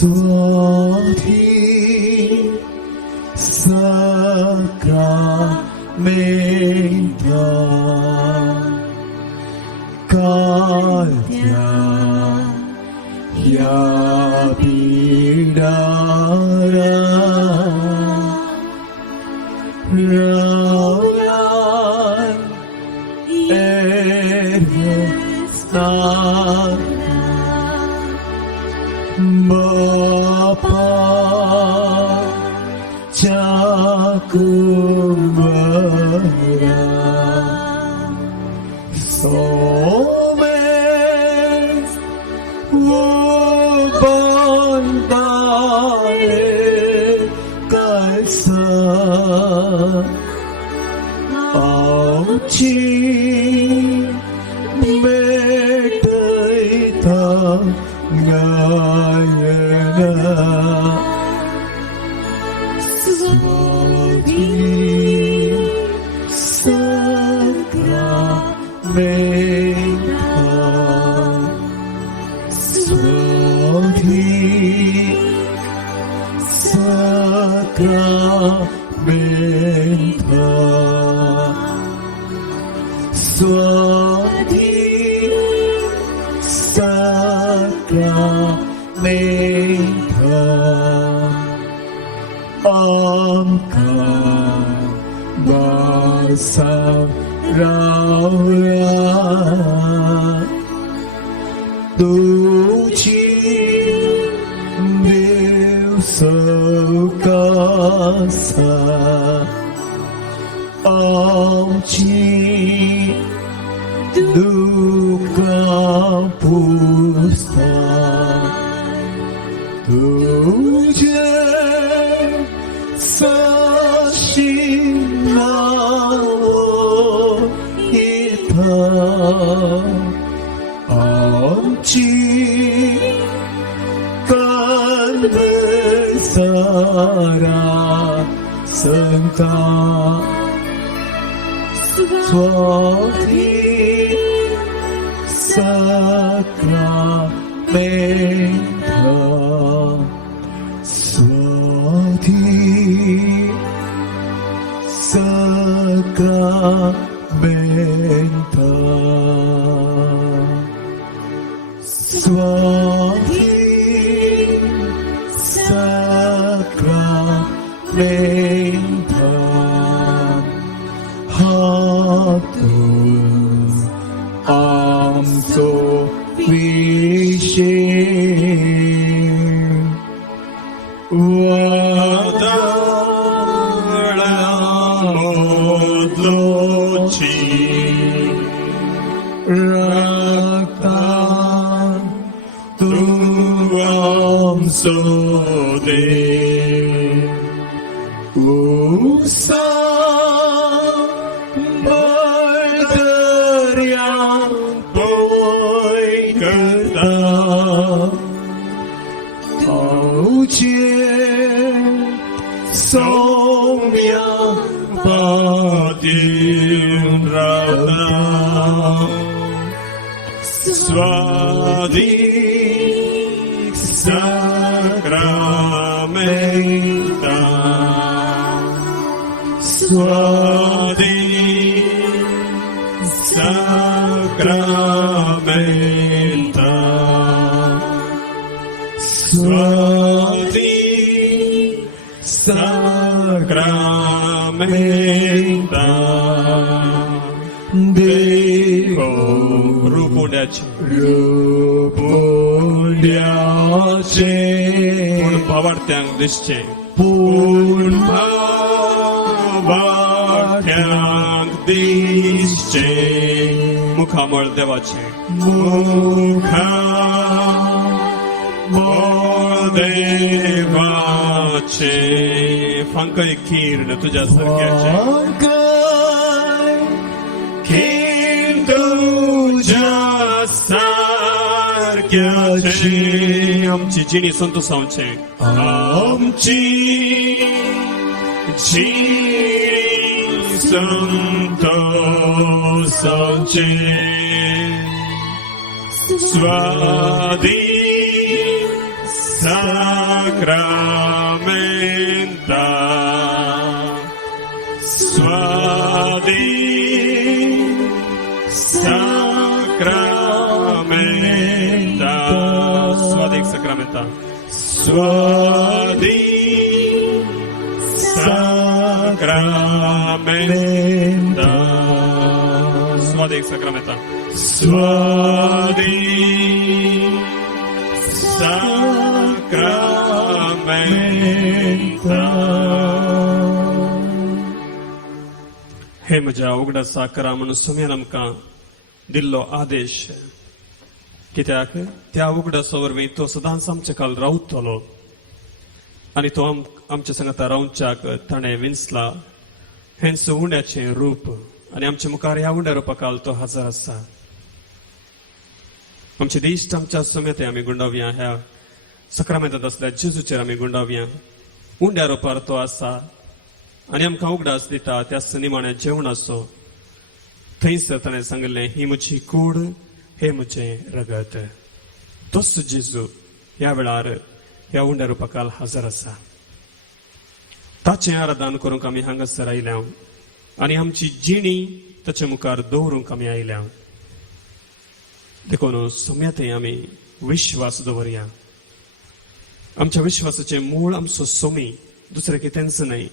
Suoti Sacramenta Katya Yabidara Rauyan Erhesnara Bapa Cakumara Somes Wubandale Kaisa Auchi Metaita Gayana Swati Sacramenta Swati Sacramenta Swati Sacramenta Angkat Basaraya Tuji Deus Kasa Auci Duka Pusta Tuje Sashinao Ita Auci Kan Besara Santa Swati Sacramenta Swati Sacramenta Swati Sacramenta Hatus Amso Vishir Vadamodlochi Raktan Tuam Sode Usa Berderiang Boy Kerta Aucien Somya Padin Rata Swati Sacramenta Swati Sacramenta Swati Sacramenta Devo Rupundace Pun Pavartyang Disce Pun Pavartyang Disce Mukhamol Devace Mukhamol Devace Fankay Kirna तुझ्या सारख्याचे Kin तुझ्या सारख्याचे आमची जिनी संतोषांचे आमची जिनी संतोषांचे स्वादी सा sacramenta, suadit sacramenta, suadit sacramenta, suadit sacramenta, suadit sacramenta, suadit sacramenta. हे म्हज्या उगडासा करा म्हणून सुमेन आमकां दिल्लो आदेश, कित्याक त्या उगडासा वरवीं तो सदांच आमचे काल रावतलो आनी तो आमच्या संगता रावच्याक ताणें विंचला हेंच उंड्याचें रूप, आनी आमचे मुखार ह्या उंड्या रुपाकाल तो हजर आसा. आमचे दिश्ट आमच्या समेत आमी गुंडावया, ह्या सक्रामेंतांत आसल्या जेजूचेर आमी गुंडावया. उंड्या रुपार तो आसा आनी आमकां उगडास दिता. त्या निमाणें जेवण आसो थंयसर ताणें सांगलें, ही म्हजी कूड, हे म्हजें रगत. तोच जेजू ह्या वेळार ह्या उंड्या रुपाकाल हजर आसा. ताचें आराधन करूंक आमी हांगासर आयल्या आनी आमची जिणी ताचे मुखार दवरूंक आमी आयल्या. देखून सोम्यातय आमी विश्वास दवरया. आमच्या विश्वासाचें मूळ आमचो सोमी, दुसरें कितेंच न्हय.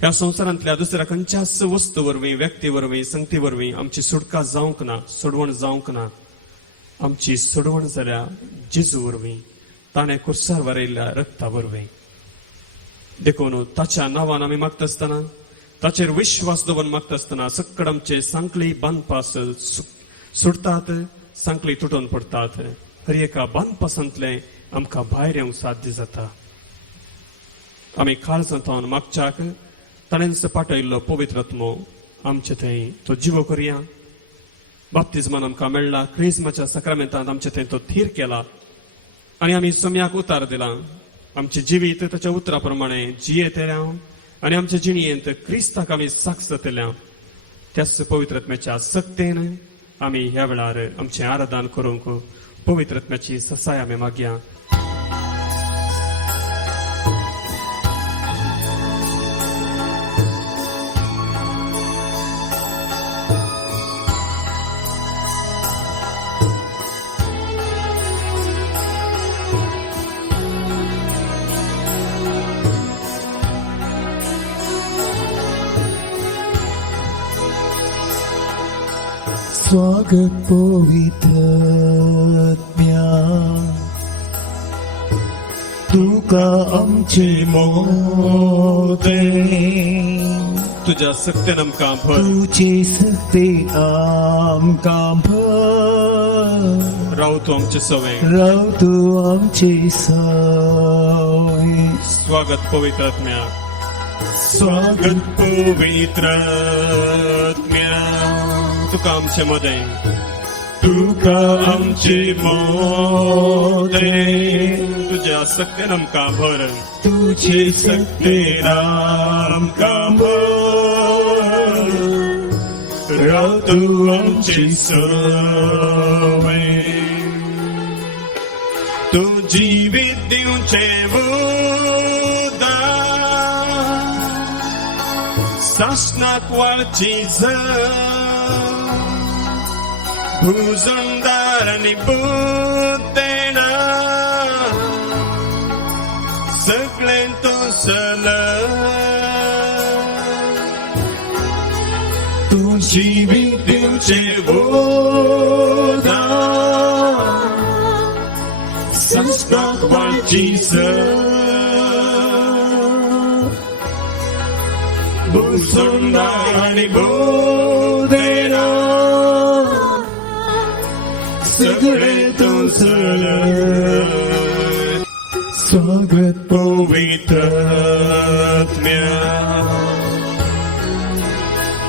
ह्या संवसारांतल्या दुसऱ्या खंयच्याच वस्तू वरवीं, व्यक्ती वरवीं, संगती वरवीं आमची सुटका जावंक ना, सोडवण जावंक ना. आमची सोडवण जाल्या जेजू वरवीं, ताणें कुर्सार वारयल्ल्या रक्ता वरवीं. देखून ताच्या नांवान आमी मागता आसतना, ताचेर विश्वास दवरून मागता आसतना सक्कड आमचे सांकळी बांदपास सुटतात, सांकळी तुटून पडटात. हर एका बांदपासांतले आमकां भायर येवंक साध्य जाता. आमी काळजांतावन मागच्याक ताणेंच पाठयल्लो पवित्र आत्मो आमचे थंय तो जिवो करया. बाप्तिजमान आमकां मेळ्ळा, क्रिस्माच्या सक्रामेंतांत आमचे थंय तो थीर केला आनी आमी सोम्याक उतार दिला. आमचे जिवीत ताच्या उतरा प्रमाणे जियेतल्या आनी आमच्या जिणयेंत क्रिस्ताक आमी साक्ष जातल्या. त्याच पवित्र आत्म्याच्या सक्तेन आमी ह्या वेळार आमचें आराधन करूंक पवित्र आत्म्याची ससाय आमी मागया. स्वागत पवित्रत्म्या, तुका आमचे मोते, तुझ्या सक्तेन आमकां भर, तुचे सक्ते आमकां भर. राव तूं आमचे सवय, राव तूं आमचे सवय. स्वागत पवित्र आत्म्या, स्वागत पवित्र आत्म्या, तुका आमचे मोदें, तुका आमचे मोदें. तुझ्या सक्तेन आमकां भर, तुजे सक्तेन आमकां भर. राव तूं आमची सवय. तूं जिवीत दिवचें उदार, सासणाक वाळची भुजंदार आनी बुद्देना सगळें तूं सल. तूं जिवीत दिवचें उदार, सासणाक वाळची भुजंदार आनी बुद्देना सगळें तूं सल. स्वागत पवित्र आत्म्या,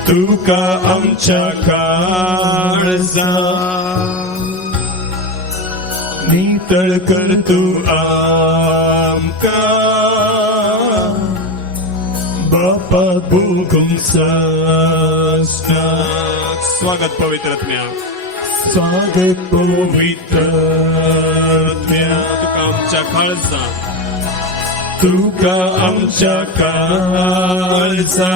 तुका आमच्या काळजांत नितळ कर तूं आमकां. बापाक भोगूंक सासणाक. स्वागत पवित्र आत्म्या, स्वागत पवित्र आत्म्या, तुका आमच्या काळजांत तुका आमच्या काळजा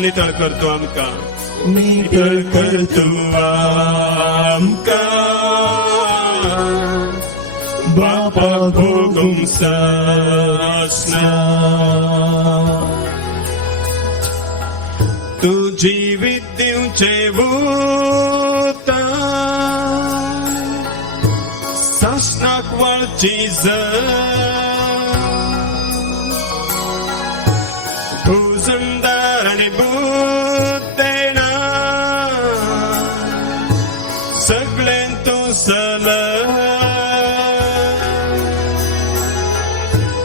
नितळ करतो आमका नितळ करतो आमका बापा भोगुम सासना तुझी विद्युचे भूता सासनाक वळची भुजंदार आणि बुद्धेना सगळे तो सल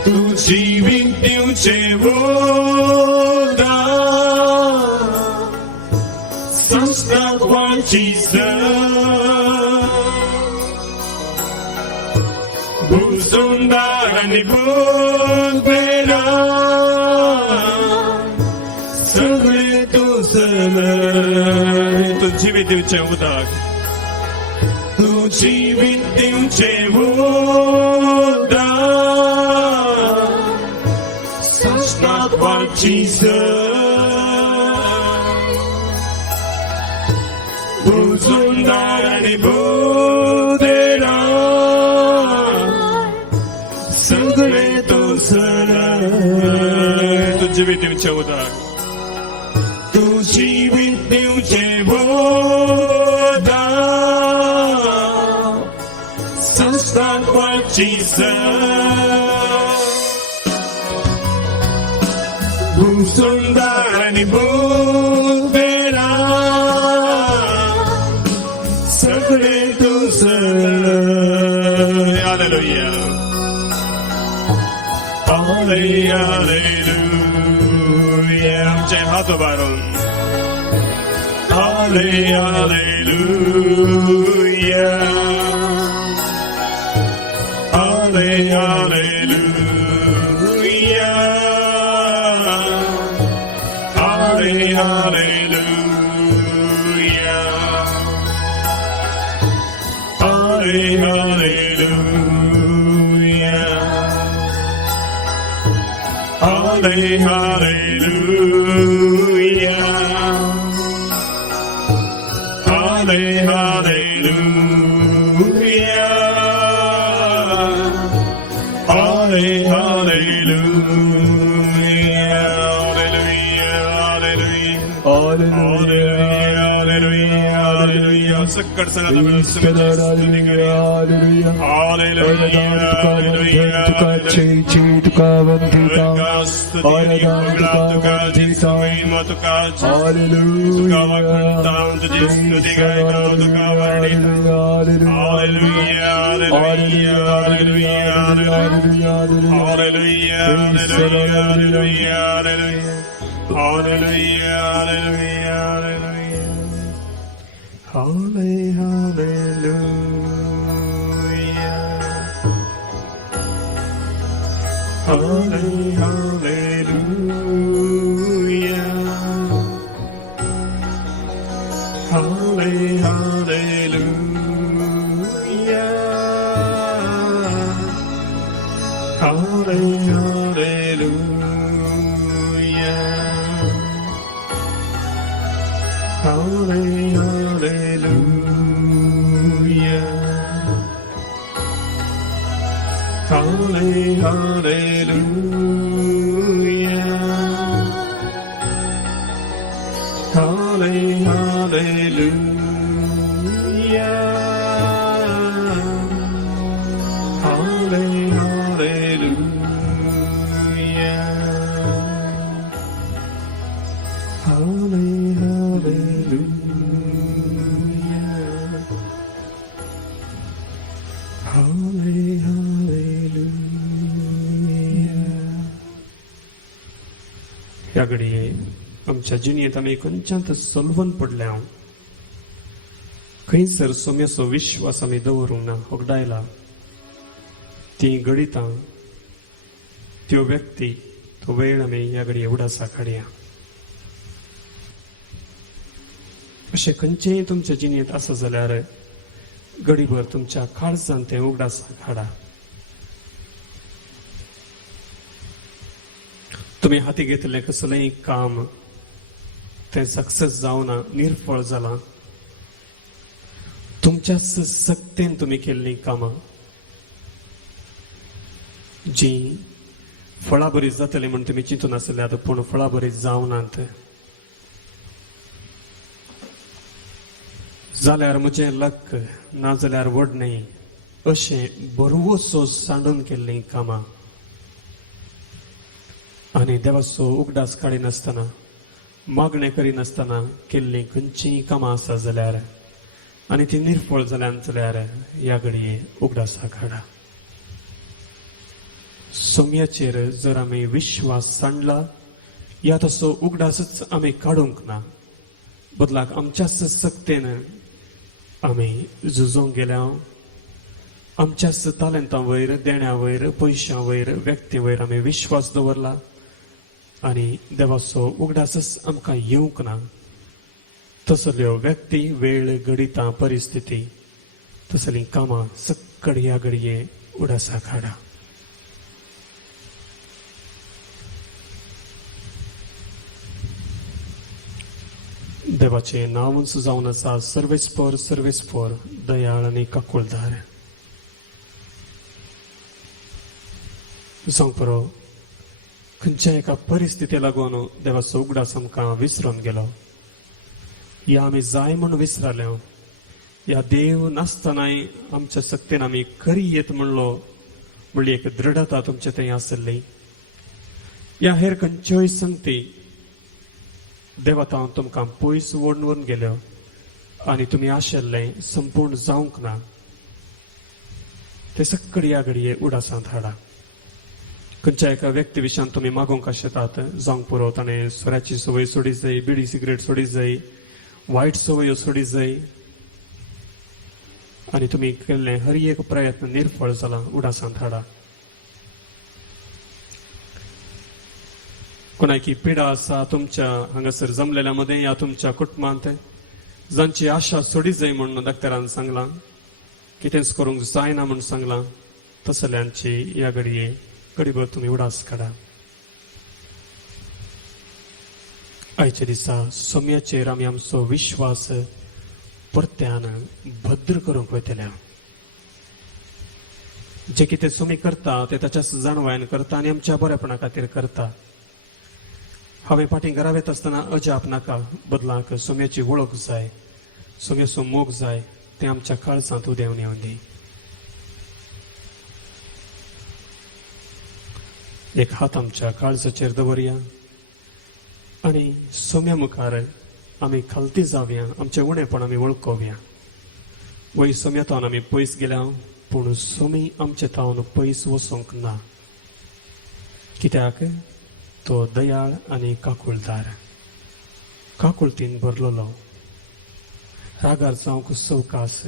तुझी विद्युचे भूता सासनाक वळची भुजंदार आणि बुद्धेना सगळे तो सल तुझी विद्युचे उदक तुझी विद्युचे उदक सासनाक वळची भुजंदार आणि बुद्धेना सगळे तो सल तुझी विद्युचे उदक तुझी विद्युचे उदक सासनाक वळची भुजंदार आणि बुद्धेना सगळे तो सल हालेलुया हालेलुया आमचे हात उभारून हालेलुया हालेलुया हालेलुया hallelujah Hallelujah. Hallelujah. Hallelujah. Sakkad sanada ह्या घडये आमच्या जिणेंत आमी खंयच्यात सलवून पडल्या खंयसर सोम्याचो विश्वास आमी दवरूंक ना होगडायला ती गणितां त्यो व्यक्ती तो वेळ आमी ह्या घडये उडासा काडया अशें खंयचेय तुमच्या जिणेंत आसा जाल्यार घडीभर तुमच्या काळजांत तें उगडासा काडा तुम्ही हाती घेतलेले कसलंय काम ते सक्सेस जावना, निर्फळ जाला. तुमच्याच सक्तीन तुम्ही केल्ली कामां जी फळां बरी जातली म्हणून तुम्ही चिंतून आसल्यात, पूण फळां बरी जावनात. जाल्यार म्हजें लक, ना जाल्यार वडणें, अशें बरोवसो सांडून केल्लीं कामां आनी देवाचो उगडास काडिनासतना, मागणें करिनासतना केल्लीं खंयचींय कामां आसा जाल्यार आनी ती निर्फळ जाल्यार ह्या घडये उगडासाक हाडा. सोम्याचेर जर आमी विश्वास सांडला, या तसो उगडासच आमी काडूंक ना, बदलाक आमच्याच सक्तेन आमी झुजोंक गेल्या. आमच्याच तालंतां वयर, देण्या वयर, पयशां वयर, व्यक्ती वयर आमी विश्वास दवरला आनी देवाचो उगडासच आमकां येवंक ना. तसल्यो व्यक्ती, वेळ, घडितां, परिस्थिती, तसलीं कामां सक्कड ह्या घडये उडासाक हाडा. देवाचे नांवच जावन आसा सर्वेस्पर, दयाळ आनी काकुळदार. सांग परो, खंयच्या एका परिस्थिती लागून देवाचो उगडास आमकां विसरून गेलो, या आमी जाय म्हूण विसरल्या, या देव नासतनाय आमच्या सक्तीन आमी खरी येत म्हणली एक दृढता तुमचे थंय आसली. या हेर खंयच्योय संगती देवातान तुमकां पयस ओडून गेल्यो आनी तुमी आशिल्लें संपूर्ण जावंक ना, ते सक्कड ह्या घडये उडासांत हाडा. खंयच्या एका व्यक्ती विशयान तुमी मागोवंक आशेतात, जावंक पुरो ताणें सोऱ्याची सवय सोडी जाय, बिडी सिगरेट सोडी जाय, वायट सवयो सोडी जाय आनी तुमी केल्लें हर एक प्रयत्न निर्फळ जाला, उडासांत हाडा. कोणाकी पिडा आसा तुमच्या हांगासर जमलेल्या मध्ये या तुमच्या कुटुंबांत, जांची आशा सोडी जाय म्हणून डॉक्टरान सांगलां, कितेंच करूंक जायना म्हणून सांगलां, तसल्यांची ह्या घडये घडीभर तुम्ही उडास काडा. आयच्या दिसा सोम्याचेर आमी आमचो विश्वास परत्यान भद्र करूंक वयतल्या. जे कितें सोमी करता ते ताच्याच जाणवायन करता आनी आमच्या बरेपणा खातीर करता. हांवें फाटीं घरा वयता आसतना अजाप नाका, बदलाक सोम्याची वळख जाय, सोम्याचो मोग जाय, ते आमच्या काळजांत उदेंवन येवन दी. एक हात आमच्या काळजाचेर दवरया आनी सोम्या मुखार आमी खालती जावया, आमचें उणेपण आमी वळखोवया. वय सोम्यातावन आमी पयस गेल्या, पूण सोमी आमचे तावन पयस वचोंक ना, कित्याक तो दयाळ आनी काकुळदार, काकुळतीन भरलोलो, रागार जावंक सवकास,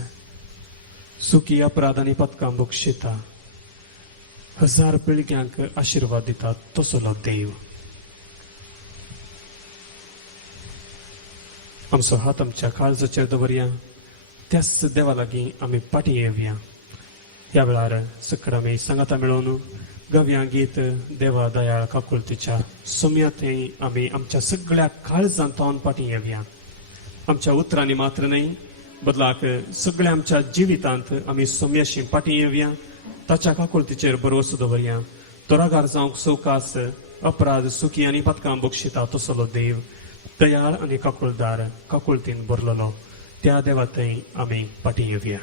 सुखी अपराध आनी पतकां बक्षिता, हजार पिळग्यांक आशिर्वाद दिता तसलो देव. आमचो हात आमच्या काळजाचेर दवरया, त्याच देवा लागीं आमी पाटी येवया. ह्या वेळार सक्कड आमी सांगाता मेळोवन गव्या गीत देवा दयाळ काकुळतीच्या सोम्या थंय आमी आमच्या सगळ्या काळजांतावन पाटी येवया. आमच्या उतरांनी मात्र न्हय, बदलाक सगळ्या आमच्या जिवितांत आमी सोम्याशी पाटी येवया. ताच्या काकुळतीचेर भरवसो दवरया. तो रागार जावंक सवकास, अपराध, सुखी आनी पतकां बक्षिता तसलो देव, दयाळ आनी काकुळदार, काकुळतीन भरलोलो, त्या देवा थंय आमी पाटी येवया.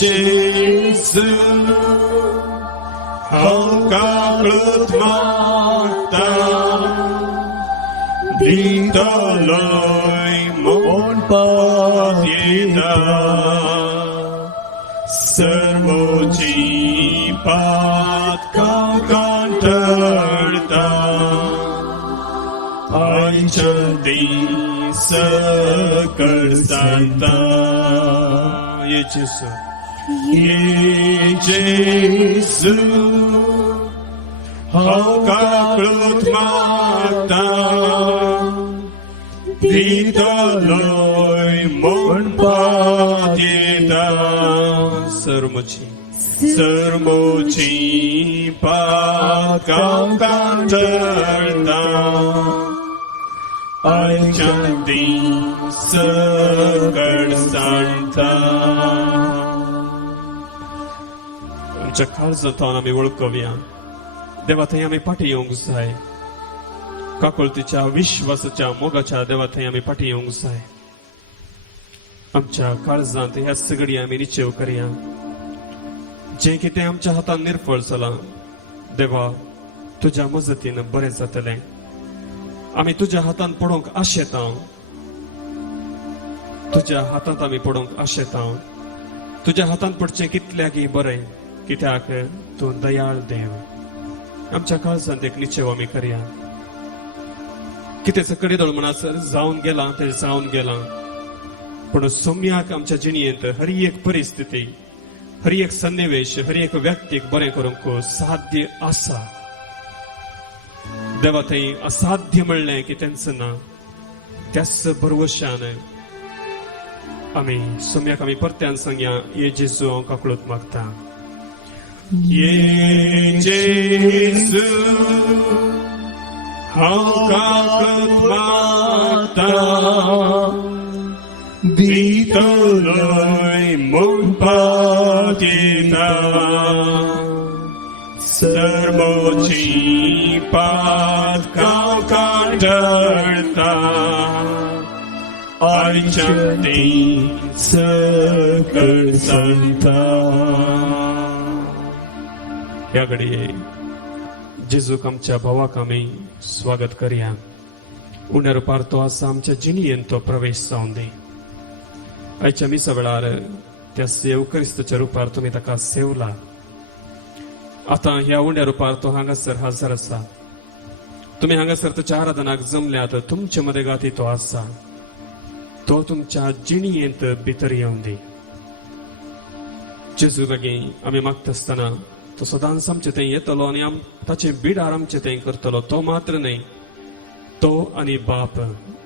Jesu, hangaklut magta, ditaloy mon patida, servoci pat kakantarta, ay chanti sakar santa. ये Jesu, hangaklut magta, ditaloy mon patida, sermoci pat kakantarta, ay chanti सकळ सांगता. आमच्या काळजांतल्यान आमी वळखुया देवा थंय आमी फाटीं येवंक जाय. काकुळतीच्या विश्वासाच्या मोगाच्या देवा थंय आमी फाटीं येवंक जाय. आमच्या काळजांत ह्या सगळी आमी निश्चय करया. जें कितें आमच्या हातान निर्फळ जालां देवा तुज्या मजतीन बरें जातलें. आमी तुज्या हातान पडोवंक आशेता. तुज्या हातांत आमी पडोवंक आशेता. तुज्या हातान पडचें कितल्याकय बरें कित्याक तूं दयाळ देव. आमच्या काळजांत एक निश्चय आमी करया. कितेंच कडेदळ म्हणसर जावन गेलां तें जावन गेलां, पूण सोम्याक आमच्या जिणयेंत हर एक परिस्थिती, हर एक सन्निवेश, हर एक व्यक्तीक बरें करूंक साध्य आसा. देवा थंय असाध्य म्हणलें की तेंच ना. त्याच भरवशान आमी सोम्याक आमी परत्यान सांगया ये जेजू हांव काकुळत मागता. ये जेजू हांव काकुळत मागता, ditaloy mon patida, sermoci pat kakantarta, ay chanti सकळ सांगता. ह्या घडये जेजूक आमच्या भावाक आमी स्वागत करया. उणेर पारतो आसा आमच्या जिणयेंत तो प्रवेश जावन दी. आयच्या मिसा वेळार त्या सेव क्रिस्तच्या रुपार तुमी ताका सेवला. आतां ह्या उण्या रुपार तो हांगासर हजर आसा. तुमी हांगासर तुज्या आराधनाक जमल्यात. तुमचे मदेगाती तो आसा. तो तुमच्या जिणयेंत भितर येवन दी. जेजू लागीं आमी मागता आसतना तो सदांच आमचे थंय येतलो आनी ताचे बिडार आमचे थंय करतलो. तो मात्र न्हय, तो आनी बाप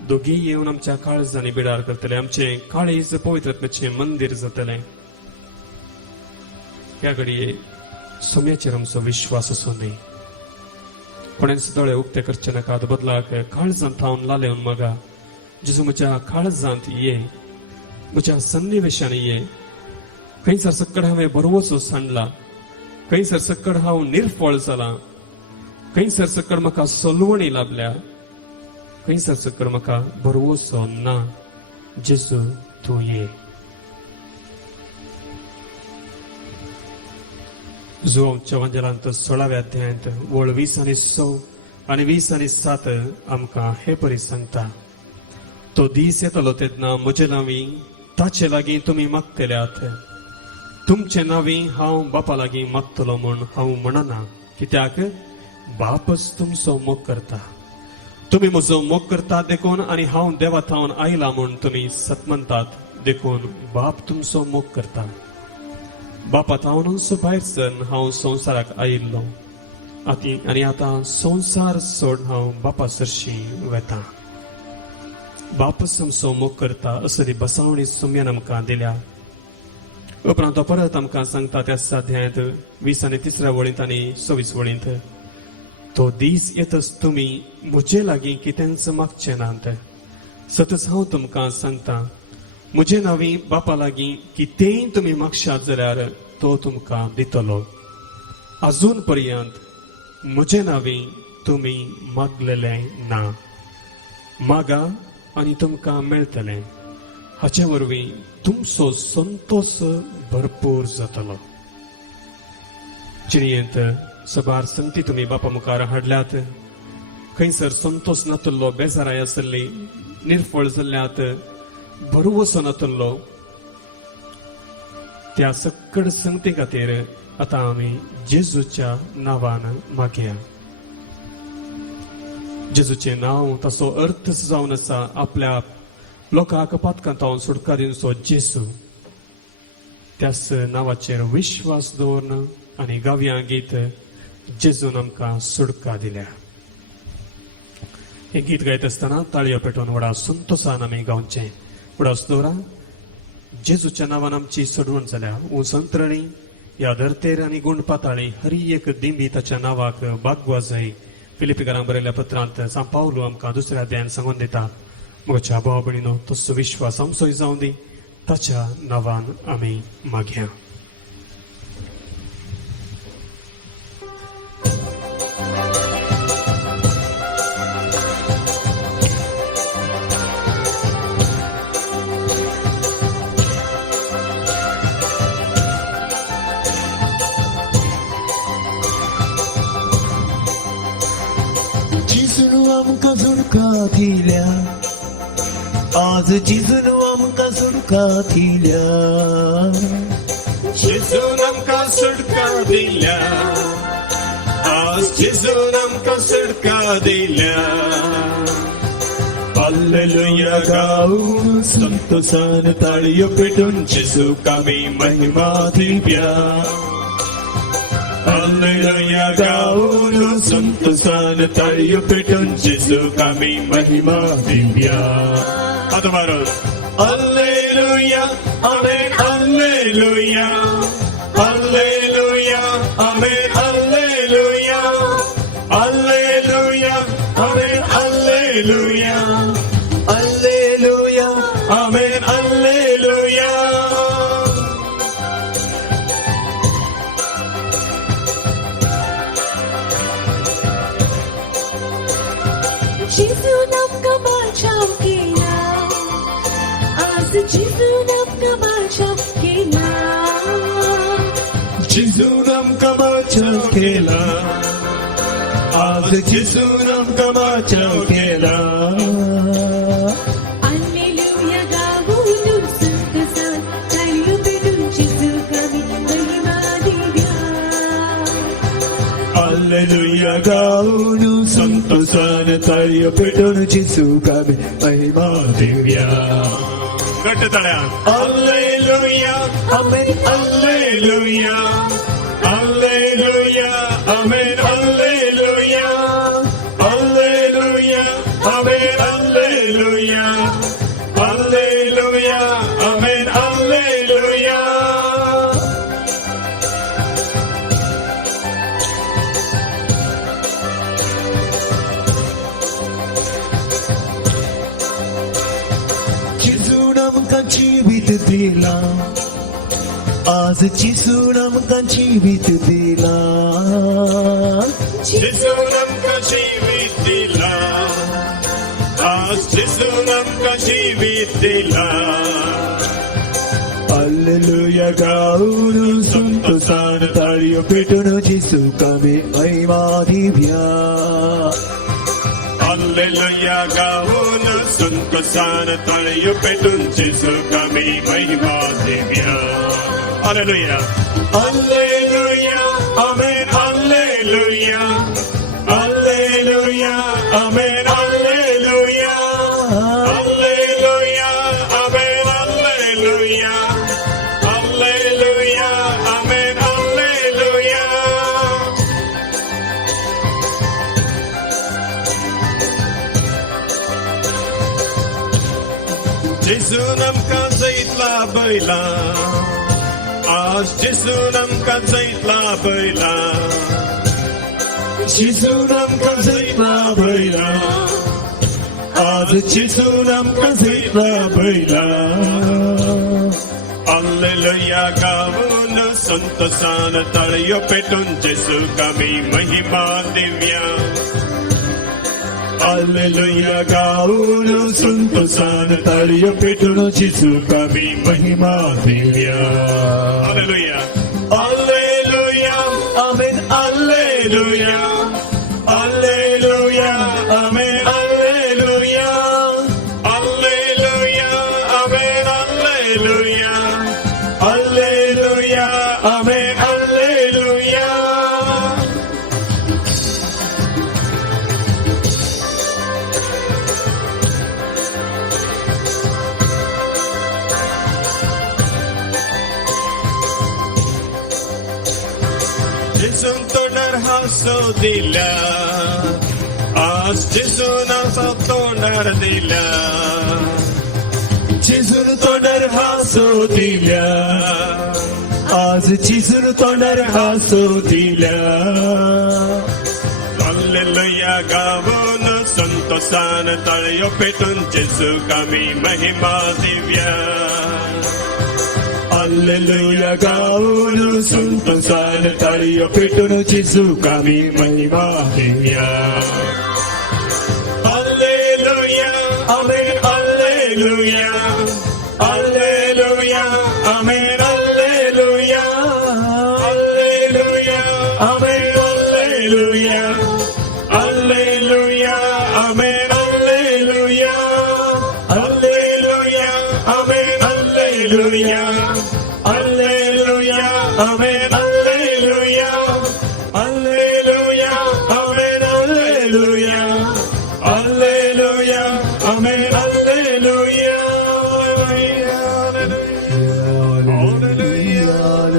दोगी येवन आमच्या काळजांनी बिडार करतले. आमचे काळीज पवित्रात्म्याचे मंदिर जातले. ह्या घडये सोम्याचेर आमचो विश्वास आसूं दी. कोणेच दोळे उक्ते करचे नाकात. बदलाक काळजांत थावन लालेवन मागा. जेजू म्हज्या काळजांत ये, म्हज्या सन्निवेशांनी ये. खंयसर सक्कड हांवें बरवचो सांडला, खंयसर सक्कड हांव निर्फळ जाला, खंयसर सक्कड म्हाका सोलवणी लाभल्या, खंयसर सक्कड म्हाका बरवचो ना. जेजू तूं ये. जुवांच्या वंजलांत 16व्या अध्यायांत वळ 20 आनी 6 आनी 20 आनी 7 आमकां हे परी सांगता. तो दीस येतलो तेन्ना म्हजे नांवी ताचे लागीं तुमी मागतल्यात. तुमचे नांवी हांव बापा लागीं मागतलो म्हूण हांव म्हणना, कित्याक बापच तुमचो मोग करता. तुमी म्हजो मोग करतात देखून आनी हांव देवा थावन आयला म्हूण तुमी सतमंतात देखून बाप तुमचो मोग करता. बापा थावनूच भायर सरून हांव संवसाराक आयिल्लो आनी आतां संवसार सोडून हांव बापा सरशी वेता. बापच आमचो मोग करता असली बसावणी सोम्यान आमकां दिल्या. उपरांत तो परत आमकां सांगता त्या अध्यायांत 20 आनी 3 वळींत आनी 26 वळींत. तो दीस येतच तुमी म्हजे लागीं कितेंच मागचे नात. सतच हांव तुमकां सांगता, म्हजे नांवी बापा लागीं कितेंय तुमी मागशात जाल्यार तो तुमकां दितलो. अजून पर्यंत म्हजे नांवी तुमी मागलेलें ना. मागा आनी तुमकां मेळटलें. हाचे वरवीं तुमचो संतोष भरपूर जातलो. चिरयेंत सबार संगती तुम्ही बापा मुखार हाडल्यात. खंयसर संतोष नातल्लो, बेजाराय आसली, निर्फळ जाल्ल्यात, भरवसो नातल्लो, त्या सकड संगती खातीर आता आमी जेजूच्या नांवान मागया. जेजूचे नाव ताचो अर्थ जावन आसा आपल्या लोकांक पातकांतावन सुटका दिवचो जेजू. त्याच नावाचेर विश्वास दवरन आनी गावया गीत जेजून आमकां सुटका दिल्या. हे गीत गायत आसतना ताळयो पेटोवन व्हडा संतोषान आमी गावचें. व्हडास दवरा. जेजूच्या नांवान आमची सडवण जाल्या. उंचंतरणी ह्या धर्तेर आनी गुंड पाताळी हरी एक दिंडी ताच्या नांवाक बागवा जाय. फिलिपिकारांक बरयल्ल्या पत्रांत सांत पावलो आमकां दुसऱ्या अध्यायान सांगून दिता. म्हज्या भाव भयणीनो, तसो विश्वास आमचोय जावं दी. ताच्या नांवान आमी मागया. जिजून आमकां सुटका दिल्या. आज जिजून आमकां सुटका दिल्या. जेजून आमकां सुटका दिल्या. आज जेजून आमकां सुटका दिल्या. हालेलुया गाऊन संतोषान ताळयो पेटून जेजूक आमी महिमा दिव्या. हालेलुया गाऊन संतोषान ताळयो पेटून जेजूक आमी महिमा दिव्या. आता मारो. हालेलुया आमेन. हालेलुया हालेलुया आमेन. हालेलुया हालेलुया आमेन. हालेलुया हालेलुया आमेन. हालेलुया. जेजून आमकां बचाव केला. आज जेजून आमकां बचाव केला. जेजून आमकां बचाव केला. आज जेजून आमकां बचाव केला. हालेलुया गाऊन संतोषान ताळयो पेटून जेजूक आमी महिमा दिव्या. हालेलुया गाऊन संतोषान ताळयो पेटून जेजूक आमी महिमा दिव्या. घट्ट तळ्या. हालेलुया आमेन. हालेलुया हालेलुया आमेन. हालेलुया हालेलुया आमेन. हालेलुया हालेलुया आमेन. हालेलुया. जेजून आमकां जीवित दिला. आज जेजून आमकां जीवित दिला. जेजून आमकां जीवित दिला. आज जेजून आमकां जीवित दिला. हालेलुया गाऊन संतोषान ताळयो पेटून जेजूक आमी महिमा दिव्या. हालेलुया गाऊन संतोषान ताळयो पेटून जेजूक आमी महिमा दिव्या. हालेलुया. हालेलुया आमेन. हालेलुया हालेलुया आमेन. हालेलुया हालेलुया आमेन. हालेलुया हालेलुया आमेन. हालेलुया. जेजून आमकां जैतला बैला. आज जेजून आमकां जैतला बैला. जेजून आमकां जैतला बैला. आज जेजून आमकां जैतला बैला. हालेलुया गाऊन संतोषान ताळयो पेटून जेजूक आमी महिमा दिव्या. Alleluia, gaulu suntosan tario petuno Gesù kami महिमा देऊया. Alleluia, Alleluia, Amen, Alleluia, Alleluia, Amen, Alleluia, Alleluia, Amen, Alleluia, Alleluia, Amen, Alleluia. जिसून तोंडार हासो दिला, आज जिसून असा तोंडार दिला, जिसून तोंडार हासो दिला, आज जिसून तोंडार हासो दिला. Alleluia, गावून संतोषान तळयो पेटून जिसू कमी महिमा दिव्या. Alleluia, gaulu suntosan tario petuno Gesù kami महिमा देऊया. Alleluia, Amen, Alleluia, Alleluia, Amen, Alleluia, Alleluia, Amen, Alleluia, Alleluia, Amen, Alleluia, Alleluia, Amen, Alleluia. Alleluia, Amen, Alleluia, Alleluia, Amen, Alleluia, Alleluia, Amen, Alleluia, Alleluia,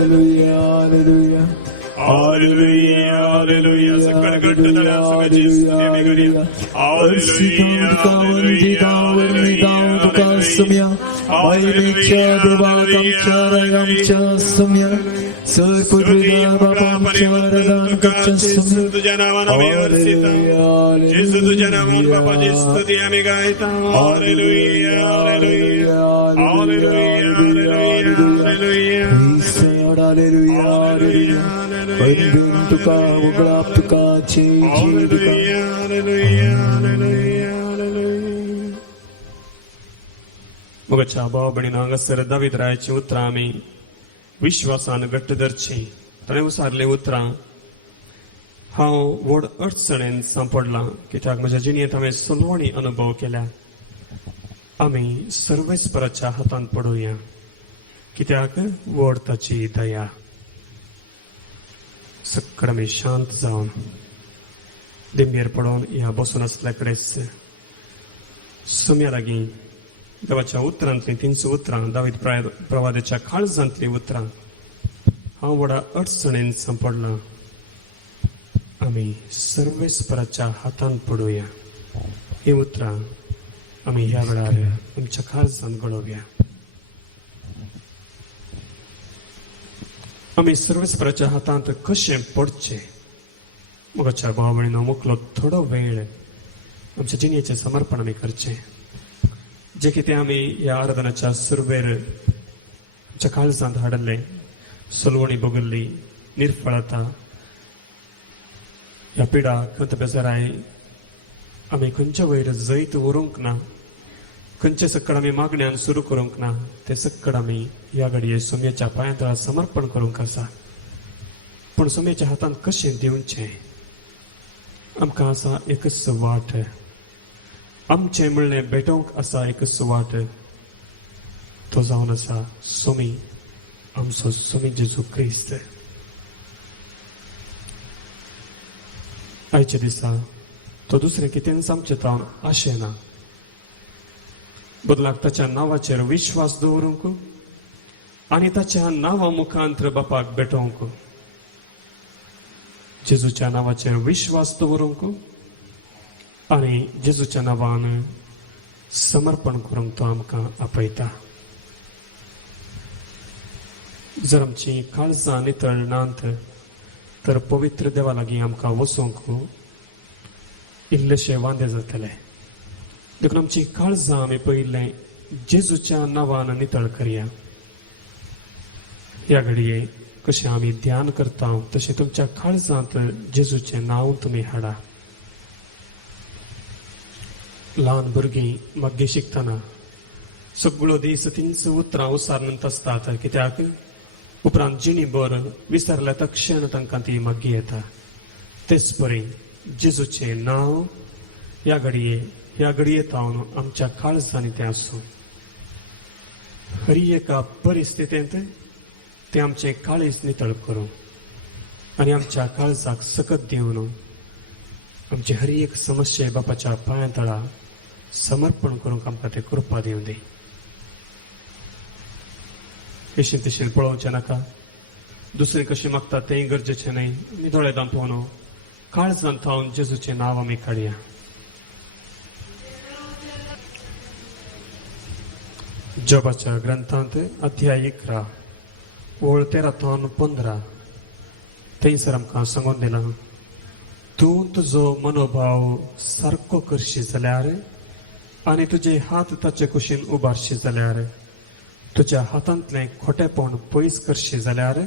Alleluia, Alleluia, Alleluia, सकळ घटना सगळ्याची स्तुती करूया. Alleluia, Alleluia, Alleluia, महिमेच्या देवाकांच्या रगांच्या सम्या सर्वपुरुषा बापांच्या रगांच्या सम्या तुझ्या नावानं मी अर्चिता. येशू तुझ्या नावानं बापाची स्तुती आम्ही गायता. हालेलुया, हालेलुया, हालेलुया, हालेलुया, हालेलुया, हालेलुया तुका उघडा तुकाची हालेलुया, हालेलुया, हालेलुया, हालेलुया. मगच्या भाव बहिणी हांगासर दावीद रायाची उतरां आमी विश्वासान घट्ट धरची. ताणें उसारले उतरां, हांव व्हड अडचणेन सांपडलां, कित्याक म्हज्या जिणेंत हांवें सलवणी अनुभव केल्या. आमी सर्वेस्पराच्या हातांत पडुया, कित्याक व्हड ताची दया. सक्कड आमी शांत जावन दिंबेर पडोवन ह्या बसून आसल्या कडेच सुम्या लागीं देवाच्या उतरांतली 300 उतरां, दावीद प्रवाद्याच्या काळजांतली उतरां, हांव व्हडा अडचणेन सांपडलां, आमी सर्वेस्पराच्या हातांत पडुया. ही उतरां आमी ह्या वेळार आमच्या काळजांत घडोवया. आमी सर्वेस्पराच्या हातांत कशें पडचें. मोगाच्या भाव भयणीनो, मुकलो थोडो वेळ आमच्या जिणेचें समर्पण आमी करचें. जे कितें आमी ह्या आराधनाच्या सुरवेर आमच्या काळजांत हाडले, सलवणी भोगल्ली, निर्फळता, ह्या पिडा खंत बेजाराय आमी खंयच्या वयर जैत उरूंक ना, खंयचे सक्कड आमी मागण्यान सुरू करूंक ना, ते सक्कड आमी ह्या घडये सुम्याच्या पांयां समर्पण करूंक आसा. पूण सुम्याच्या हातांत कशें दिवचें. आमकां आसा एकच वाट, आमचें म्हणलें भेटोवंक आसा एकच वाट, तो जावन आसा सुमी, आमचो सुमी जेजू क्रिस्त. आयच्या दिसा तो दुसरें कितेंच आमचे तावन आशेना. बदलाक ताच्या नांवाचेर विश्वास दवरूंक आनी ताच्या नांवा मुखांतर बापाक भेटोवंक. जेजूच्या नांवाचेर विश्वास दवरूंक आनी जेजूच्या नांवान समर्पण करूंक तो आमकां आपयता. जर आमची काळजां नितळ नात तर पवित्र देवा लागीं आमकां वचूंक इल्लेशे वांदे जातले. देखून आमची काळजां आमी पयलें जेजूच्या नांवान नितळ करया. ह्या घडये कशें आमी ध्यान करता तशें तुमच्या काळजांत जेजूचें नांव तुमी हाडा. ल्हान भुरगीं मग्गे शिकतना सगळो दीस तिंच उतरां उसारनंत आसतात कित्याक उपरांत जिणीभर विसरल्या तक्षण तांकां ती मग्गी येता. तेच परी जेजूचें नांव ह्या घडयेंत हांव आमच्या काळजांनी तें आसूं. हर एका परिस्थितींत तें आमचें काळीज नितळ करूं आनी आमच्या काळजाक सकत दिवन आमचे हर एक समस्ये बापाच्या पांया तळा समर्पण करूंक आमकां तें कृपा दिवं दी. केशीं तशें पळोवचें नाका. दुसरें कशें मागतात तेंय गरजेचें न्हय. आमी दोळे दांपोवन काळजांत हांव जेजूचें नांव आमी काडया. जोबाच्या ग्रंथांत अध्याय 11 ओळ 13-15 थंयसर आमकां सांगून दिलां, तूं तुजो मनोभाव सारको करशी जाल्यार आनी तुजे हात ताचे कुशीन उबारशी जाल्यार, तुज्या हातांतलें खोटेपण पयस करशी जाल्यार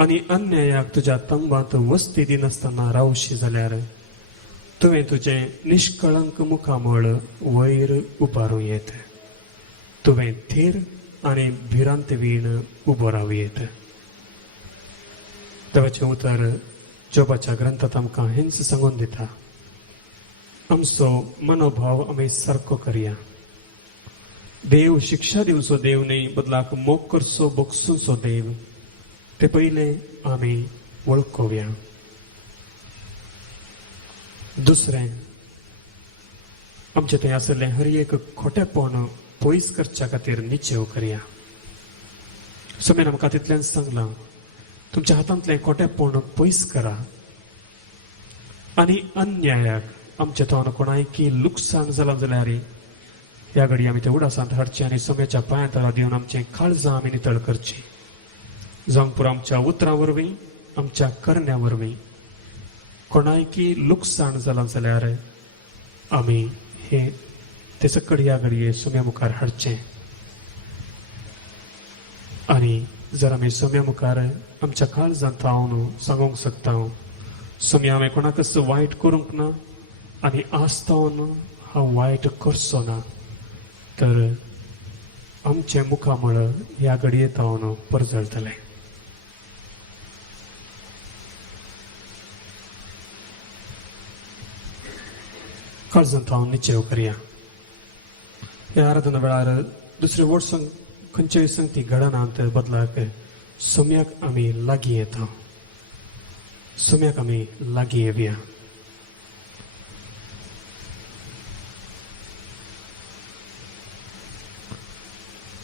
आनी अन्यायाक तुज्या तंबांत वस्ती दिनासतना रावशी जाल्यार तुवें तुजें निश्कळंक मुखामळ वयर उबारूं येत. तुवें थीर आनी भिरांत वीण उबो रावं येत. देवाचें उतर जोबाच्या ग्रंथांत आमकां हेंच सांगून दिता, आमचो मनोभाव आमी सारको करया. देव शिक्षा दिवचो देव न्ही, बदलाक मोग करचो बोगसूचो देव. ते पयलें आमी वळखुया. दुसरें, आमचें थंय आसलें हर एक खोटेपण पयस करच्या खातीर निचेव करया. सोमेन आमकां तितलेंच सांगलां, तुमच्या हातांतलें खोटेपण पयस करा आनी अन्यायाक आमचे तोंड कोणायकी लुकसाण जालां जाल्यार ह्या घडी आमी ते उडासांत हाडचें आनी सोम्याच्या पांया तळा दिवन आमचें काळजां आमी नितळ करचीं. जावंक पुरो आमच्या उतरां वरवीं आमच्या करण्या वरवीं कोणायकी लुकसाण जालां जाल्यार आमी हे ते सकड ह्या घडये सोम्या मुखार हाडचें. आनी जर आमी सोम्या मुखार आमच्या काळजांत हांव सांगूंक शकता, सोम्या हांवें कोणाकच वायट करूंक ना आनी आस्तावन हांव वायट करचो ना, तर आमचें मुखामळ ह्या घडयेंत हांव परजळटलें. काळजांत हांव निचेव करया. ह्या आराधना वेळार दुसरे वर्स खंयच्याय संगती घडनात, बदलाक सोम्याक आमी लागीं येता. सोम्याक आमी लागीं येवया.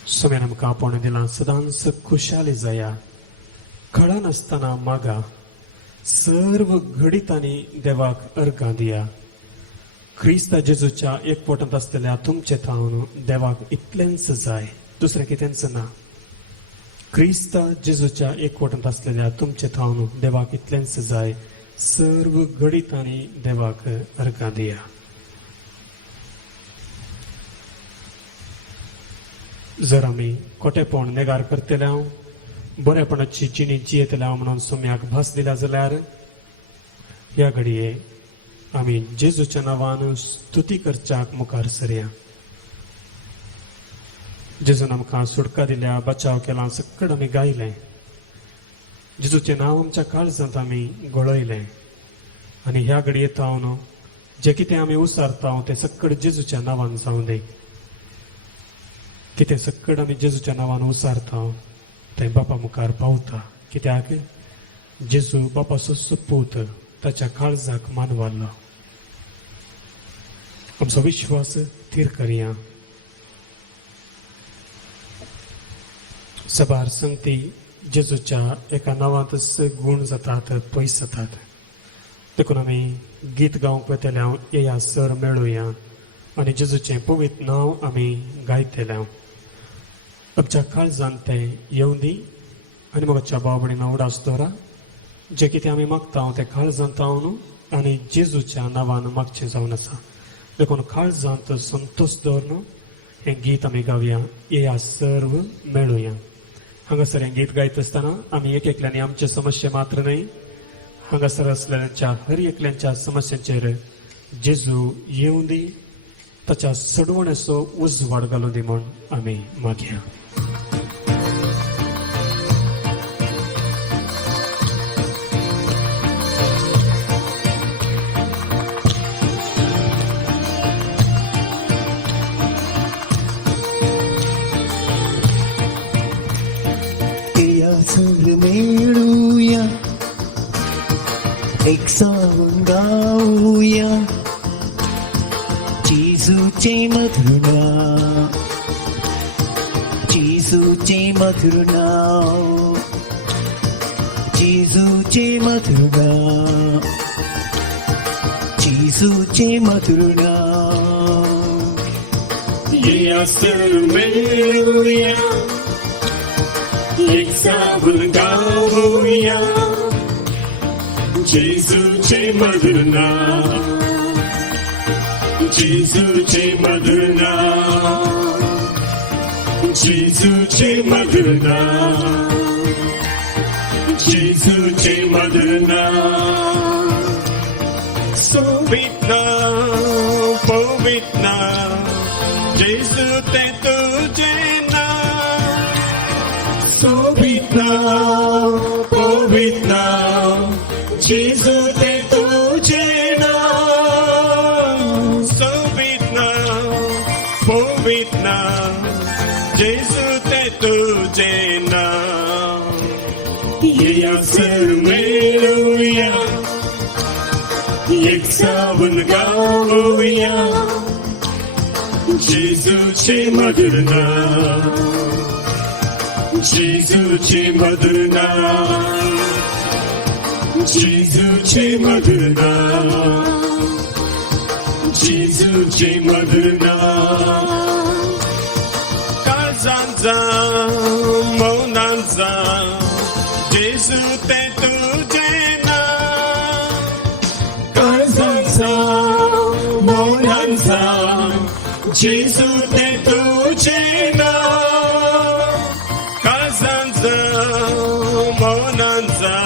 सोम्यान आमकां आपोण दिलां, सदांच खुशाली जाया, खळा नासतना मागा, सर्व घडीतांनी देवाक अर्गां दिया. क्रिस्त जेजूच्या एकवटांत आसलेल्या तुमचे थावन देवाक इतलेंच जाय, दुसरें कितेंच ना. क्रिस्त जेजूच्या एकवटांत आसलेल्या तुमचे थावन देवाक इतलेंच जाय, सर्व घडीतांनी देवाक अर्गां दिया. जर आमी खोटेपण नेगार करतले हांव बरेपणाची जिणी जियेतले हांव म्हणून सोम्याक भास दिल्या जाल्यार ह्या घडये आमी जेजूच्या नांवान स्तुती करच्याक मुखार सरया. जेजून आमकां सुटका दिल्या, बचाव केला, सकड आमी गायलें. जेजूचें नांव आमच्या काळजांत आमी गळयलें आनी ह्या घडयेंत हांव जें कितें आमी उसारता तें सकड जेजूच्या नांवान जावं दी. कितें सकड आमी जेजूच्या नांवान उसारता तें बापा मुखार पावता. कित्याक जेजू बापाचो सुपूत, ताच्या काळजाक मानवालो. आमचो विश्वास थीर करया. सबार संगती जेजूच्या एका नांवांतच गुण जातात, पयस जातात. देखून आमी गीत गावंक वयतले हांव येया सर मेळुया आनी जेजूचें पवित्र नांव आमी गायतले हांव. आमच्या काळजांत तें येवं दी आनी मोगाच्या भाव भयणींनो उडास दवरा. जें कितें आमी मागता तें काळजांत हांव आनी जेजूच्या नांवान मागचें जावन आसा. देखून काळजांत संतोश दवरन हें गीत आमी गावया, येया सर्व मेळुया. हांगासर हें गीत गायत आसतना आमी एक एकल्यांनी आमचे समस्ये मात्र न्हय, हांगासर आसलेल्यांच्या हर एकल्यांच्या समस्यांचेर जेजू येवं दी ताच्या सडवण्याचो उजवाड घालूं दी म्हूण आमी मागया. या संग मिळूया, एक सावून गाऊया जेजूचे मधुर नाव, जेजूचे मधुर नाव, जेजूचे मधुर नाव, जेजूचे मधुर नाव. या संग मिळूया, एक सावून गाऊया जेजूचे मधुर नाव, जेजूचे मधुर नाव, जेजूचे मधुर नाव, जेजूचे मधुर नाव. सोबीत नाव, पवित नाव, जेजू ते तुझे नाव. सोबीत नाव, पवित नाव, जेजू ते तुझे नाव. सोबीत नाव, पवित नाव, जेजू ते तुझे नाव. या सर्व मिळूया, एक सावून गाऊया जेजूचे मधुर नाव, जेजूचे मधुर नाव, जेजूचे मधुर नाव, जेजूचे मधुर नाव. काळजांचा मौनांचा जेजू ते तुझे नाव. काळजांचा मौनांचा जेजू ते तुझे नाव. काळजांचा मौनांचा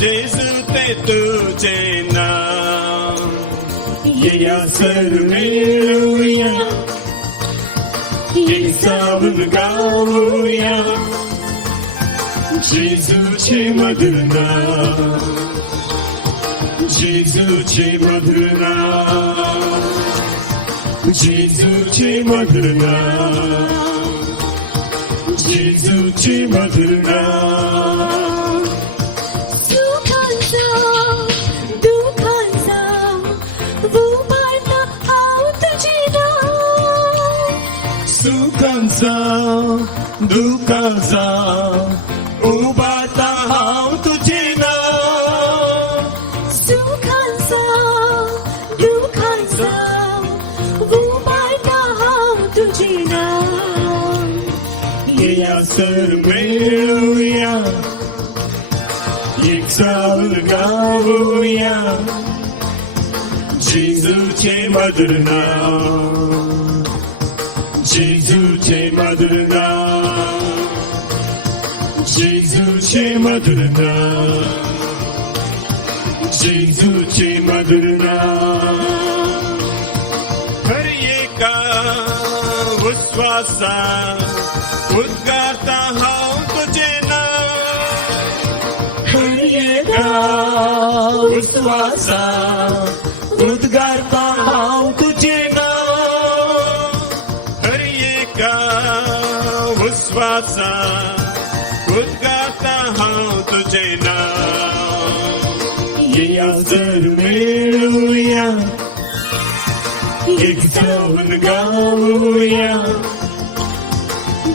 जेजू ते तुझे नाव. या सर्व मिळूया, एक सावून गाऊया जेजूचे मधुर नाव, जेजूचे मधुर नाव, जेजूचे मधुर नाव, जेजूचे मधुर नाव. सुखांचा दुःखांचा उभारता हाव तुझे नाव. सुखांचा दुःखांचा उभारता हाव तुझे नाव. सुखांचा दुःखांचा उभारता हाव तुझे नाव. या सर्व मिळूया, एक सावून गाऊया जेजूचे मधुर नाव, जेजूचे मधुर नाव, जेजूचे मधुर नाव, जेजूचे मधुर नाव. हर एका उच्छ्वासा उद्गारता हाव तुझे नाव. हर एका उच्छ्वासा उद्गारता हाव तुझे नाव. हर एका उच्छ्वासा उद्गारता हाव तुझे नाव. या सर्व मिळूया, एक सावून गाऊया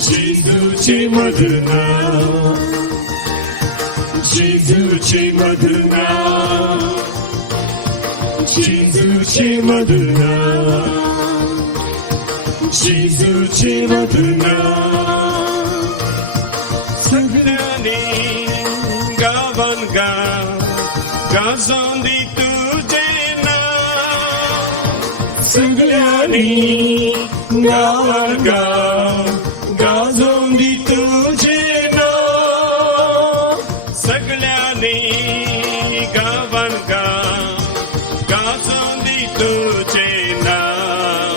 जेजूचे मधुर नाव, जेजूचे मधुर नाव, जेजूचे मधुर नाव, जेजूचे मधुर नाव. सगळ्यांनी गावान गाजोन दी तुझे नाव. सगळ्यांनी गावान गाजोन दी तुझे नाव. सगळ्यांनी गावान गाजोन दी तुझे नाव.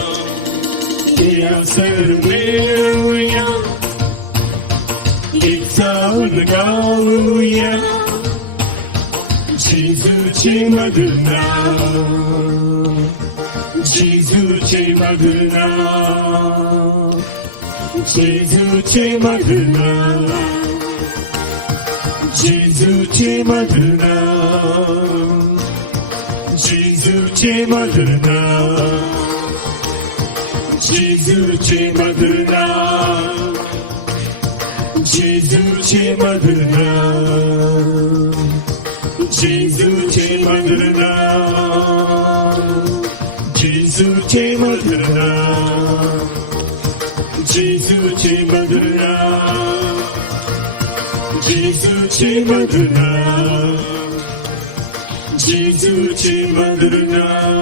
जेजूचे मधुर नाव, जेजूचे मधुर नाव, जेजूचे मधुर नाव, जेजूचे मधुर नाव, जेजूचे मधुर नाव, जेजूचे मधुर नाव, जेजूचे मधुर नाव, जेजूचे मधुर नाव, जेजूचे मधुर नाव, जेजूचे मधुर नाव, जेजूचे मधुर नाव, जेजूचे मधुर नाव.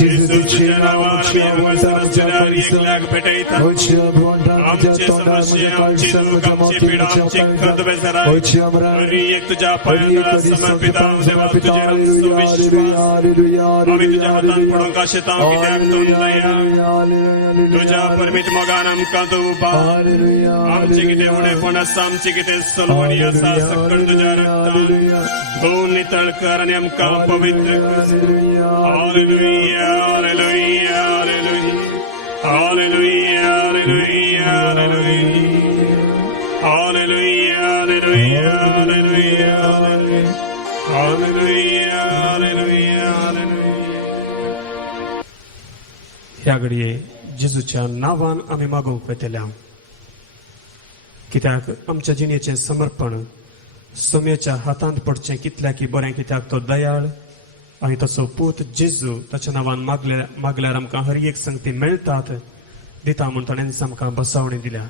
जेजूच्या नावाने लाग भेटायचा. आमचे समस्या, आमची दुःख, आमची पीडा, आमची खंत बेसरा. आणि एक तुझ्या पायांना समर्पित आहोत देवा, तुझे आमचं विश्वास. आम्ही तुझ्या हातात पडून का शेतां कित्याक तूं दया. तुझ्या परमीत मोगान आमकां तूं उबा. आमचे कितें उणेपण आसा, आमची कितें सलवणी आसा, सकल तुझ्या रक्तान धुवन नितळ कर आनी आमकां पवित्र कर. हालेलुया, हालेलुया, हालेलुया, हालेलुया, हालेलुया, हालेलुया, हालेलुया, हालेलुया, हालेलुया, हालेलुया. ह्या घडये जेजूच्या नावान आमी मागोवंक वेतल्या, कित्याक आमच्या जिणेचें समर्पण सोम्याच्या हातांत पडचें कितल्याक बरें, कित्याक तो दयाळ आनी तसो पूत जेजू ताच्या नांवान मागल्यार आमकां हर एक संगती मेळटात दिता म्हूण ताणें आमकां बसावणी दिल्या.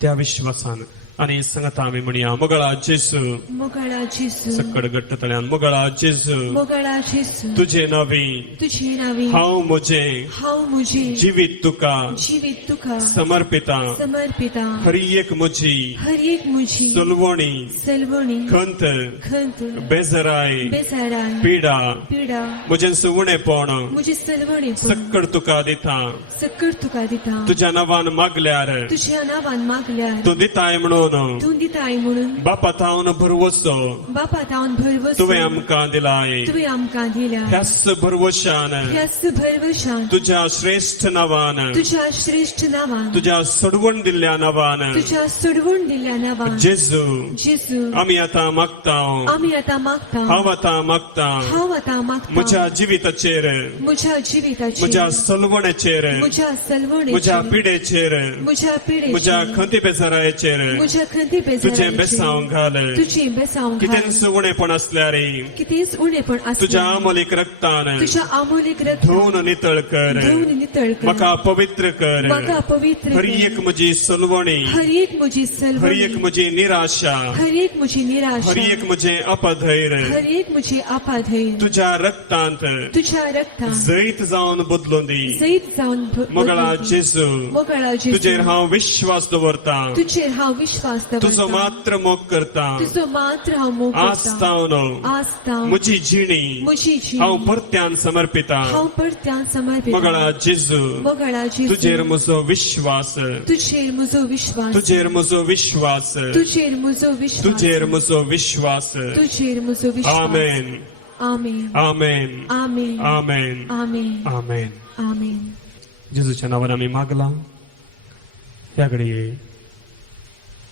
त्या विश्वासान आनी सांगता आमी म्हणया, मोगळा जेजू, मोगळा जेजू, सकड घट्टतल्यान मोगळा जेजू, मोगळा जेजू, तुजे नावी तुझे नावे हांव मुझे जिवीत तुका तुका समर्पिता. हर एक म्हजी सलवणी खंत बेजाराय पिडा म्हजें सुवणेपण सकड तुका दिता. तुज्या नांवान मागल्यार तूं दिताय म्हणून बापात हांव भरवसो तुवें आमकां दिलाय. ह्याच भरवशान तुज्या श्रेष्ठ नांवान तुज्या सोडवण दिल्ल्या नांवान जेजू आमी आतां मागता. हांव आतां मागता म्हज्या जिविताचेर, म्हज्या सलवणेचेर, म्हज्या पिडेचेर, म्हज्या खंती बेजारायेचेर तुझे बेसांव घाल. कितें सुवणेपण आसल्यार तुज्या आमोलीक रक्तान धुवन नितळ कर. म्हाका पवित्र कर. हर एक म्हजी सलवणी, हर एक म्हजी निराशा, हर एक म्हजें अपधैर्य तुज्या रक्तांत जैत जावन बदलून दी. मोगळा जेजू, तुजेर हांव विश्वास दवरता. तुजो मात्र मोग करता. आस्तावन म्हजी जिणी हांव परत्यान समर्पिता. मोगळा जेजू, तुजेर म्हजो विश्वास, तुजेर म्हजो विश्वास, तुजेर म्हजो विश्वास. आमेन, आमेन, आमेन, आमेन. जेजूच्या नांवान आमी मागला. ह्या घडये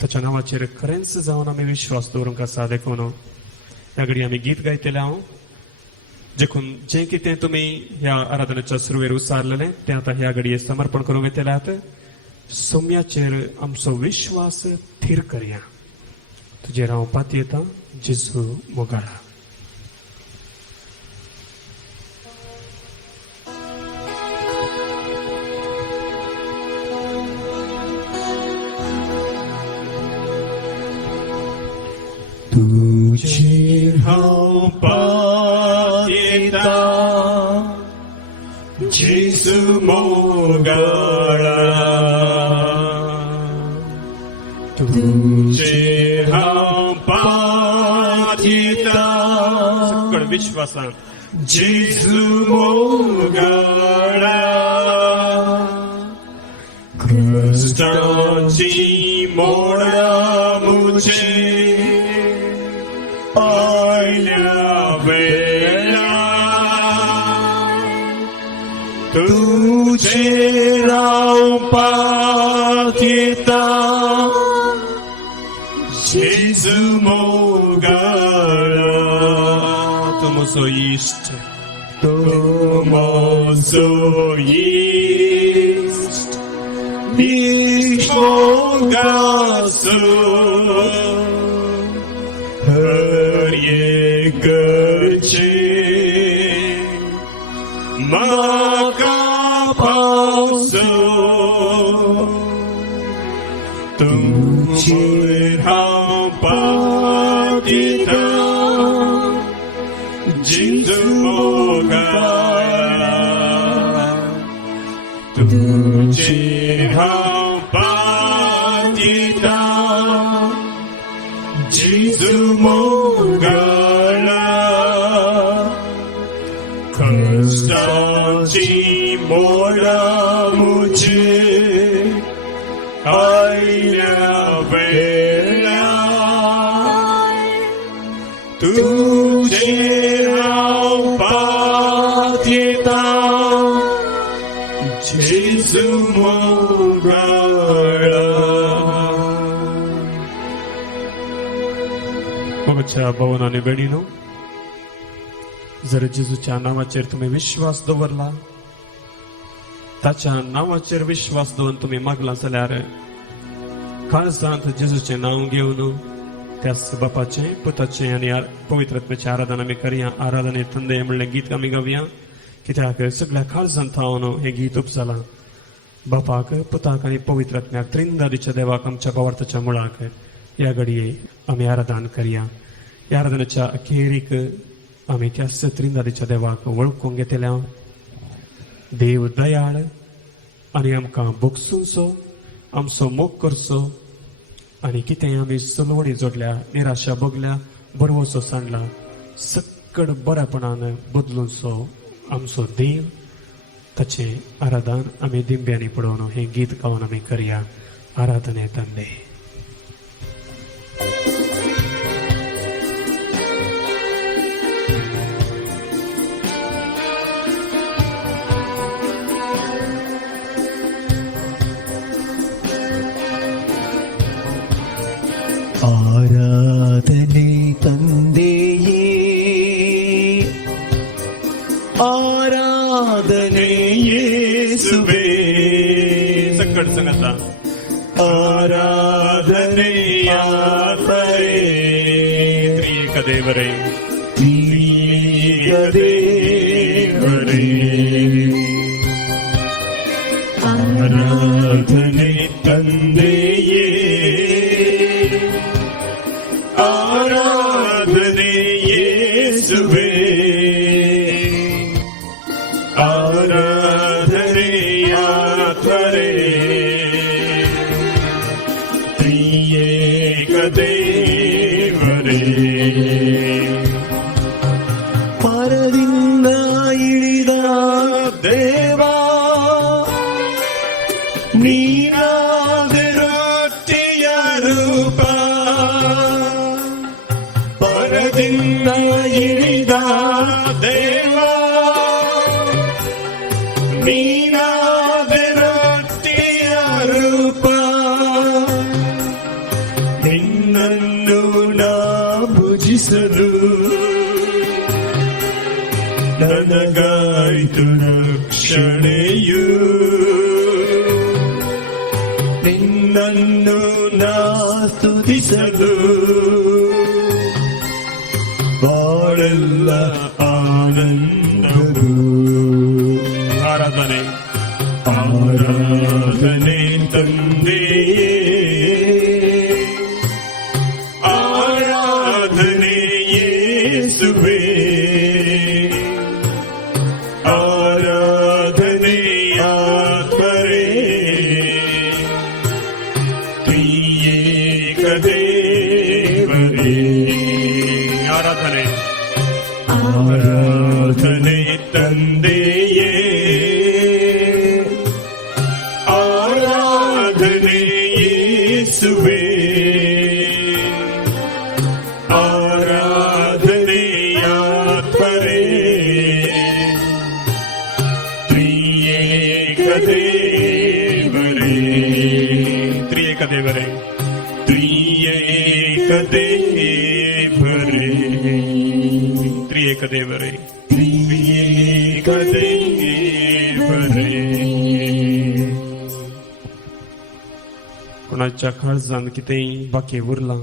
ताच्या नांवाचेर खरेंच जावन आमी विश्वास दवरूंक आसा. देखून ह्या घडये आमी गीत गायतले. हांव देखून जें कितें तुमी ह्या आराधनेच्या सुरवेर उसारलेलें तें आतां ह्या घडये समर्पण करूंक येतल्यात. सोम्याचेर आमचो विश्वास थीर करया. तुजेर हांव पातयेतां. जेजू मोगाळा. तुझे हांव पातयेता. जेजू मोगाळा. तुझे हांव पातयेता. सकळ विश्वासान जेजू मोगाळा. ಕಷ್ಟಾಚಿ ಮೋಡ ಮುಚ್ಚಿ ಆಯ್ನ ಬೇಡ तुझे राव पातिता जेजू मोगळा तुम सो इष्ट तुम सो इष्ट मोगासो हर एक चे माका पासो तुझे राव पातिता जेजू मोगळा तुझे राव पातिता जेजू मोगळा कष्टाची मोडा मुझे आईना बेला तुझे राव पातिता जेजू मोगळा. पवित्र भावन आणि बहिणीनो, जर जेजूच्या नावाचेर तुम्ही विश्वास दवरला, ताच्या नावाचेर विश्वास दवरून तुम्ही मागला जाल्यार काळजांत जेजूचे नाव घेवन त्याच बापाचे पुताचे आणि पवित्रत्वाचे आराधना आमी करया. आराधने तंदे म्हणलें गीत आमी गावया, कित्याक सगळ्या काळजांत थावन हे गीत उपजालां. बापाक, पुताक आणि पवित्रत्म्याक त्रिंदादीच्या देवाक आमच्या पवार्थाच्या मुळाक या घडये आमी आराधना करया. या आराधनेच्या अखेरीक आमी त्याच त्रिंदादीच्या देवाक वळखूंक घेतल्या. देव दयाळ आनी आमकां भोगसूंचो, आमचो मोग करचो, आनी कितें आमी चलवणी जोडल्या, निराशा भोगल्या, बरवसो सांडला, सक्कड बऱ्यापणान बदलूंचो आमचो देव. ताचे आराधन आमी दिंब्यांनी पडोवन हें गीत गावन आमी करया. आराधने तंदे. ಆರಾಧನೆ ತಂದೆಯೇ, ಆರಾಧನೆ ಯೇಸುವೇ, सक्कड सांगाता. आराधने आतरे त्रिएक देवरे, त्रिएक देवरे. आराधने तंदेये, आराधने येसुवे, आराधने आतरे त्रिएक देवरे. ಪರದಿಂದ ಇಳಿದ ದೇವಾ ನೀನಾದರೊಟ್ಟಿಯ ರೂಪ, ಪರದಿಂದ ಇಳಿದ ದೇವಾ ನೀನಾದರೊಟ್ಟಿಯ ರೂಪ. ನಿನ್ನನ್ನು ನಾ ಭುಜಿಸಲು ನನಗಾಯ್ತು ರಕ್ಷಣೆಯು. ನಿನ್ನನ್ನು ನಾ ಸ್ತುತಿಸಲು ಬಾಳೆಲ್ಲ ಆನಂದವು. ಆರಾಧನೆ ಆರಾಧನೆ ತಂದೆಯೇ, ಆರಾಧನೆ ಯೇಸುವೇ, ಆರಾಧನೆ ಆತ್ಮರೇ ತ್ರಿಯೇಕ ದೇವರೇ. ಆರಾಧನೆ ಆರಾಧನೆ ತಂದೆಯೇ, ಆರಾಧನೆ ಆರಾಧನೆ ಯೇಸುವೇ ಆರಾಧನೆಯಾತ್ಮರೇ ತ್ರಿಯೇಕ ದೇವರೇ ತ್ರಿಯೇಕ ದೇವರೇ ತ್ರಿಯೇಕ ದೇವರೇ ತ್ರಿಯೇಕ ದೇವರೇ ತ್ರಿಯೇಕ देवरे कोणाच्या काळजान कितेंय बाकी उरलां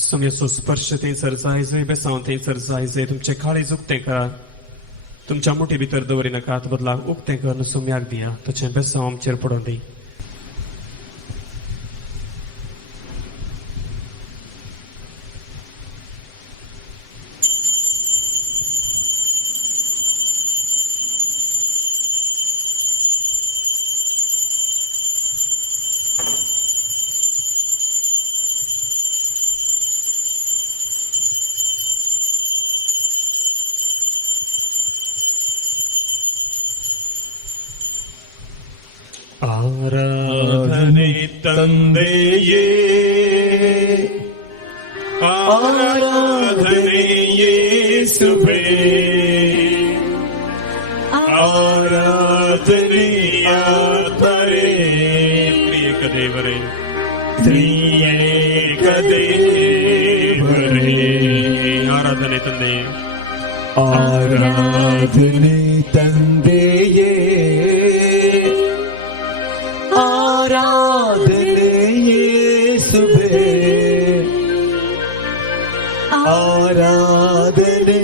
समयाचो स्पर्श थंयसर जाय जंय बेसांव थंयसर जाय जंय तुमचे काळीज उक्तें करात तुमच्या मुठी भितर दवरिनाकात बदलाक उक्तें करून सुम्याक दिया तुजें बेसांव आमचेर पडों दी ಆರಾಧನೆ ತಂದೆಯೇ ಆರಾಧನೆ ಯೇಸುವೇ ಆರಾಧನೆ ಆತ್ಮರೇ ತ್ರಿಯೇಕ ದೇವರೇ ತ್ರಿಯೇಕ ದೇವರೇ ಆರಾಧನೆ ತಂದೆಯೇ ಆರಾಧನೆ ತಂದೆಯೇ ಆರಾಧನೆ ಯೇಸುವೇ ಆರಾಧನೆ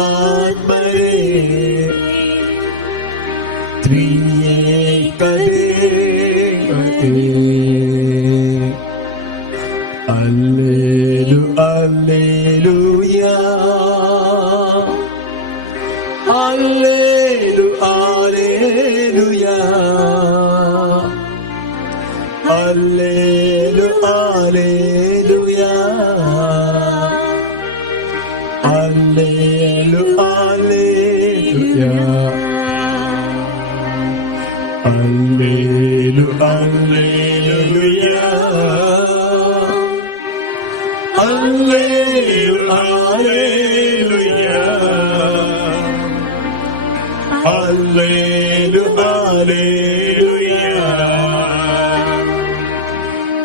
ಆತ್ಮರೇ ತ್ರಿಯೇಕ ದೇವರೇ ಅಲ್ಲೇಲು alleluia ಅಲ್ಲೇಲು alleluia ಅಲ್ಲೇಲು alleluia ಅಲ್ಲೇಲು alleluia ಅಲ್ಲೇಲು alleluia ಅಲ್ಲೇಲು alleluia ಅಲ್ಲೇಲು alleluia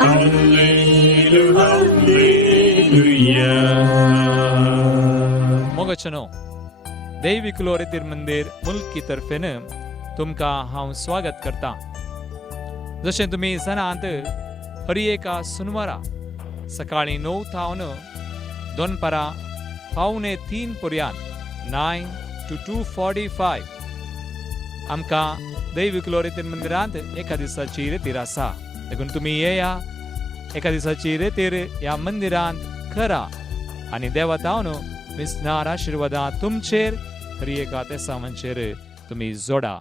ಅಲ್ಲೇಲು alleluia मोगचनो दैविक लोरेतीर मंदिर मुल्की तर्फेन तुमका हांव स्वागत करता जशें तुमी जाणात हर एका सुनवारा सकाळीं 9 थावन दोनपारा 2:45 पर्यंत 9 to 2:45 आमकां दैविक लोरेतीर मंदिरांत एका दिसाची रेतीर आसा देखून तुमी येया एका दिसाची रेतीर ह्या मंदिरांत करा आनी देवातावन मिसनार आशिर्वादां तुमचेर हर एका तेसावांचेर तुमी जोडा.